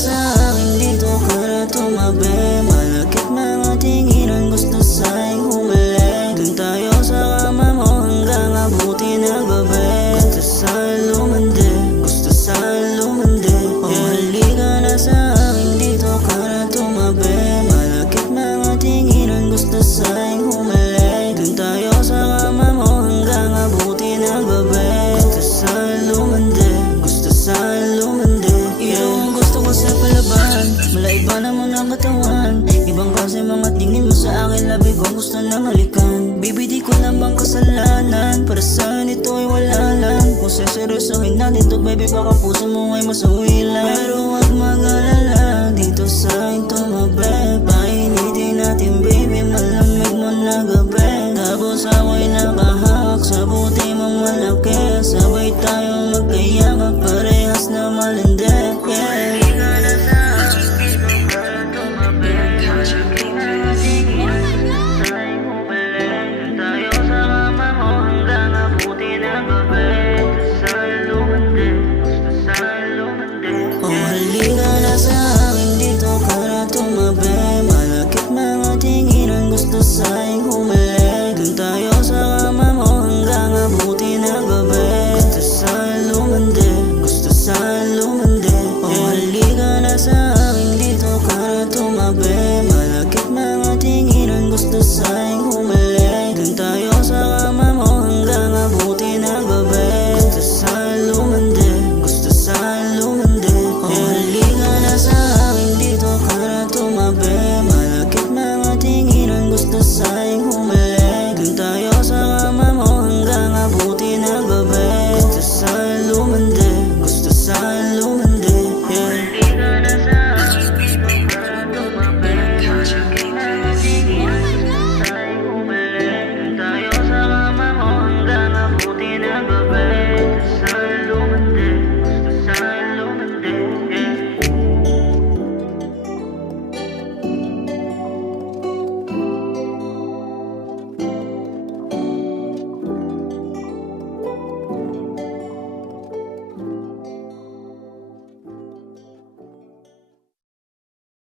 sa akin, dito ka na tumabi. Malakit mga tinginan, gusto sa'king humalik. Dun tayo sa kama mo hanggang abuti ng gabi. Gusto sa'kin lumandi, gusto sa'kin lumandi. Halika na sa akin, dito ka na tumabi. Malakit mga tinginan, gusto sa'king humalik. Dun tayo sa kama mo hanggang abuti ng gabi. Gusto sa'kin lumandi, gusto sa'kin lumandi. Ikaw ang gusto ko sa palaban, malaiba naman ang katawan. Ibang kasi mga tingin mo sa akin, labi ko gusto nang halikan. Baby, di ko lang bang kasalanan, para sa'kin ito ay wala lang. Kung seseryosohin natin to baby, baka puso mo ay masuwi lang. Pero wag mag-alala,